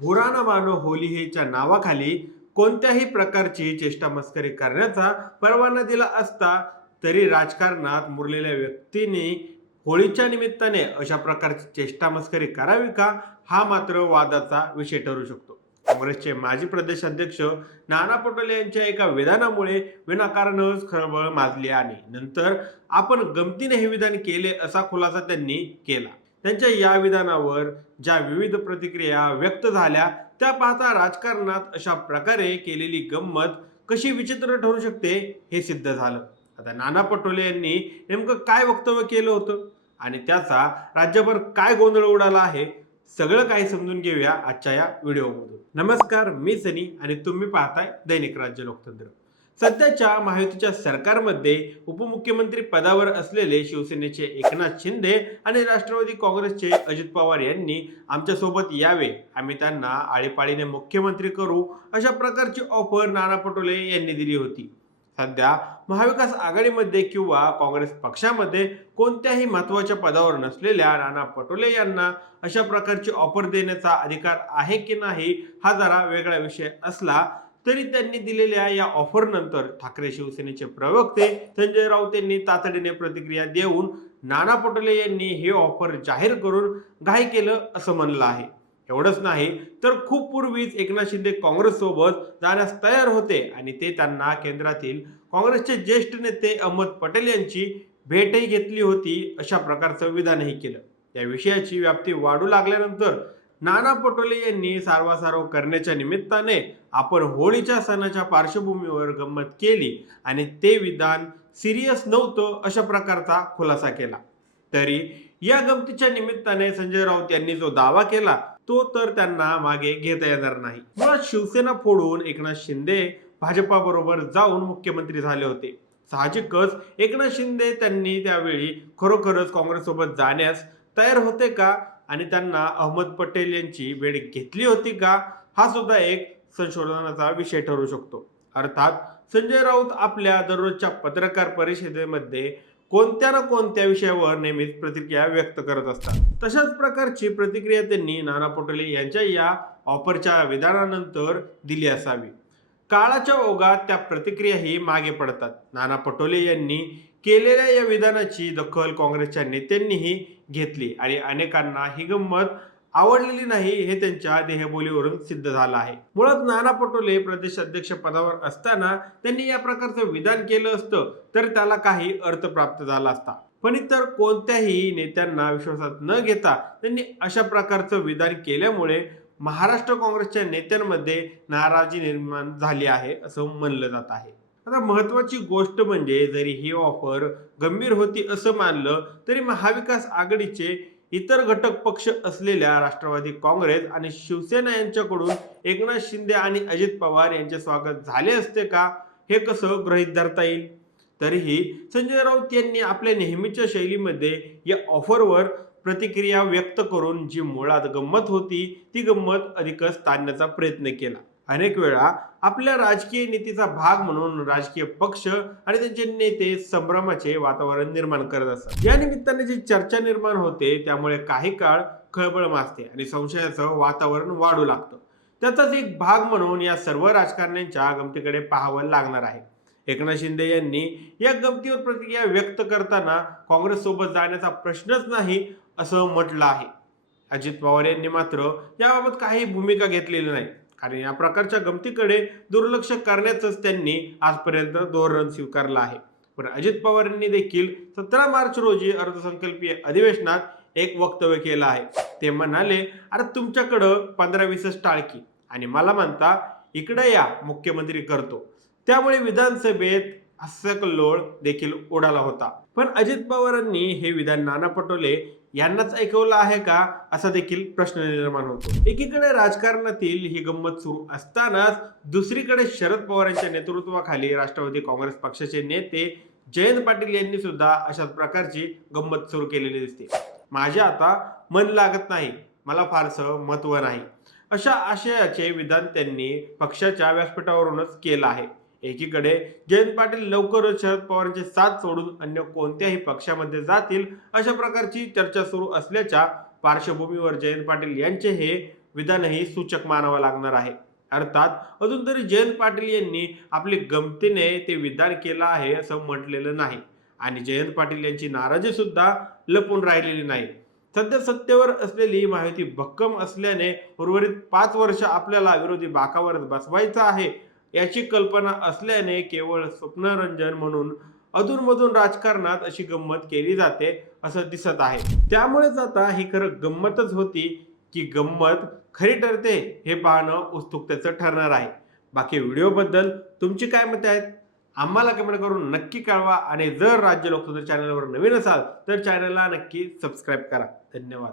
बुरा ना मानो होली हेच्या नावाखाली कोणत्याही प्रकारची चेष्टा मस्करी करण्याचा परवाना दिला असता तरी राजकारणात मुरलेल्या व्यक्तींनी होळीच्या निमित्ताने अशा प्रकारची चेष्टा मस्करी करावी का, हा मात्र वादाचा विषय ठरू शकतो. काँग्रेसचे माजी प्रदेश अध्यक्ष नाना पटोले यांच्या एका विधानामुळे विनाकारणच खळबळ माजली आणि नंतर आपण गमतीने हे विधान केले असा खुलासा त्यांनी केला. त्यांच्या या विधानावर ज्या विविध प्रतिक्रिया व्यक्त झाल्या त्या पाहता राजकारणात अशा प्रकारे केलेली गंमत कशी विचित्र ठरू शकते हे सिद्ध झालं. आता नाना पटोले यांनी नेमकं काय वक्तव्य केलं होतं आणि त्याचा राज्यभर काय गोंधळ उडाला आहे, सगळं काही समजून घेऊया आजच्या या व्हिडिओमधून. नमस्कार, मी सनी आणि तुम्ही पाहताय दैनिक राज्य लोकतंत्र. सध्याच्या महायुतीच्या सरकारमध्ये उपमुख्यमंत्री पदावर असलेले शिवसेनेचे एकनाथ शिंदे आणि राष्ट्रवादी काँग्रेसचे अजित पवार यांनी आमच्या सोबत यावे, आम्ही त्यांना आळीपाळीने मुख्यमंत्री करू, अशा प्रकारची ऑफर नाना पटोले यांनी दिली होती. सध्या महाविकास आघाडीमध्ये किंवा काँग्रेस पक्षामध्ये कोणत्याही महत्वाच्या पदावर नसलेल्या नाना पटोले यांना अशा प्रकारची ऑफर देण्याचा अधिकार आहे की नाही, हा जरा वेगळा विषय असला तरी त्यांनी दिलेल्या या ऑफर नंतर ठाकरे शिवसेनेचे प्रवक्ते संजय राऊत यांनी तातडीने प्रतिक्रिया देऊन नाना पटोले यांनी हे ऑफर जाहीर करून घाई केलं असं म्हणलं आहे. एवढंच नाही तर खूप पूर्वीच एकनाथ शिंदे काँग्रेस सोबत जाण्यास तयार होते आणि ते त्यांना केंद्रातील काँग्रेसचे ज्येष्ठ नेते अहमद पटेल यांची भेटही घेतली होती, अशा प्रकारचं विधानही केलं. या विषयाची व्याप्ती वाढू लागल्यानंतर नाना पटोले यांनी सारवासारव करण्याच्या निमित्ताने आपण होळीच्या सणाच्या पार्श्वभूमीवर गंमत केली आणि ते विधान सिरियस नव्हतं, अशा प्रकारचा खुलासा केला. तरी या गमतीच्या निमित्ताने संजय राऊत यांनी जो दावा केला तो तर त्यांना मागे घेता येणार नाही. मुळात शिवसेना फोडून एकनाथ शिंदे भाजपाबरोबर जाऊन मुख्यमंत्री झाले होते. साहजिकच एकनाथ शिंदे त्यांनी त्यावेळी खरोखरच काँग्रेससोबत जाण्यास तयार होते का आणि त्यांना अहमद पटेल यांची भेट घेतली होती का, हा सुद्धा एक संशोधनाचा विषय ठरू शकतो. अर्थात संजय राऊत आपल्या दररोजच्या पत्रकार परिषदेमध्ये कोणत्या ना कोणत्या विषयावर नेहमीच प्रतिक्रिया व्यक्त करत असतात. तशाच प्रकारची प्रतिक्रिया त्यांनी नाना पटोले यांच्या या ऑफरच्या विधानानंतर दिली असावी. काळाच्या ओघात त्या प्रतिक्रियाही मागे पडतात. नाना पटोले यांनी केलेल्या या विधानाची दखल काँग्रेसच्या नेत्यांनीही घेतली आणि अनेकांना ही गंमत आवडलेली नाही, हे त्यांच्या देहबोलीवरून सिद्ध झालं आहे. मुळात नाना पटोले प्रदेश अध्यक्ष पदावर असताना त्यांनी या प्रकारचं विधान केलं असतं तर त्याला काही अर्थ प्राप्त झाला असता, पण इतर कोणत्याही नेत्यांना विश्वासात न घेता त्यांनी अशा प्रकारचं विधान केल्यामुळे महाराष्ट्र काँग्रेसच्या नेत्यांमध्ये नाराजी निर्माण झाली आहे असं म्हणलं जात आहे. आता महत्वाची गोष्ट म्हणजे जरी ही ऑफर गंभीर होती असं मानलं तरी महाविकास आघाडीचे इतर घटक पक्ष असलेल्या राष्ट्रवादी काँग्रेस आणि शिवसेना यांच्याकडून एकनाथ शिंदे आणि अजित पवार यांचे स्वागत झाले असते का, हे कसं गृहीत धरता येईल. तरीही संजय राऊत यांनी आपल्या नेहमीच्या शैलीमध्ये या ऑफरवर प्रतिक्रिया व्यक्त करून जी मुळात गंमत होती ती गंमत अधिकच ताणण्याचा प्रयत्न केला. अनेक वेळा आपल्या राजकीय नीतीचा भाग म्हणून राजकीय पक्ष आणि त्यांचे नेते संभ्रमाचे वातावरण निर्माण करत असतात. या निमित्ताने जी चर्चा निर्माण होते त्यामुळे काही काळ खळबळ माजते आणि संशयाचं वातावरण वाढू लागतं. त्याचाच एक भाग म्हणून या सर्व राजकारण्यांच्या गमतीकडे पाहावं लागणार आहे. एकनाथ शिंदे यांनी या गमतीवर प्रतिक्रिया व्यक्त करताना काँग्रेस सोबत जाण्याचा प्रश्नच नाही असं म्हटलं आहे. अजित पवार यांनी मात्र याबाबत काही भूमिका घेतलेली नाही, कारण या प्रकारच्या गमतीकडे दुर्लक्ष करण्याचंच त्यांनी आजपर्यंत धोरण स्वीकारलं आहे. पण अजित पवार यांनी देखील 17 मार्च रोजी अर्थसंकल्पीय अधिवेशनात एक वक्तव्य केलं आहे. ते म्हणाले, अरे तुमच्याकडं 15-20 टाळकी आणि मला म्हणता इकडे या मुख्यमंत्री करतो. त्यामुळे विधानसभेत हास्यकल्लोळ देखील उडाला होता. पण अजित पवारांनी हे विधान नाना पटोले यांनाच ऐकवलं आहे का, असा देखील प्रश्न निर्माण होतो. एकीकडे राजकारणातील ही गंमत सुरू असतानाच दुसरीकडे शरद पवारांच्या नेतृत्वाखाली राष्ट्रवादी काँग्रेस पक्षाचे नेते जयंत पाटील यांनी सुद्धा अशाच प्रकारची गंमत सुरू केलेली दिसते. माझे आता मन लागत नाही, मला फारसं महत्व नाही, अशा आशयाचे विधान त्यांनी पक्षाच्या व्यासपीठावरूनच केलं आहे. एकीकडे जयंत पाटील लवकरच शरद पवारांचे साथ सोडून अन्य कोणत्याही पक्षामध्ये जातील अशा प्रकारची चर्चा सुरू असल्याच्या पार्श्वभूमीवर जयंत पाटील यांचे हे विधानही सूचक मानावं लागणार आहे. अर्थात अजून तरी जयंत पाटील यांनी आपली गमतीने ते विधान केलं आहे असं म्हटलेलं नाही आणि जयंत पाटील यांची नाराजी सुद्धा लपून राहिलेली नाही. सध्या सत्तेवर असलेली महायुती भक्कम असल्याने उर्वरित 5 वर्ष आपल्याला विरोधी बाकावर बसवायचं आहे याची कल्पना असल्याने केवळ स्वप्नरंजन म्हणून अधूनमधून राजकारणात अशी गंमत केली जाते असं दिसत आहे. त्यामुळेच आता ही खरं गंमतच होती की गंमत खरी ठरते हे पाहणं उत्सुकतेचं ठरणार आहे. बाकी व्हिडिओबद्दल तुमची काय मते आहेत आम्हाला कमेंट करून नक्की कळवा आणि जर राज्य लोकतंत्र चॅनलवर नवीन असाल तर चॅनलला नक्की सबस्क्राईब करा. धन्यवाद.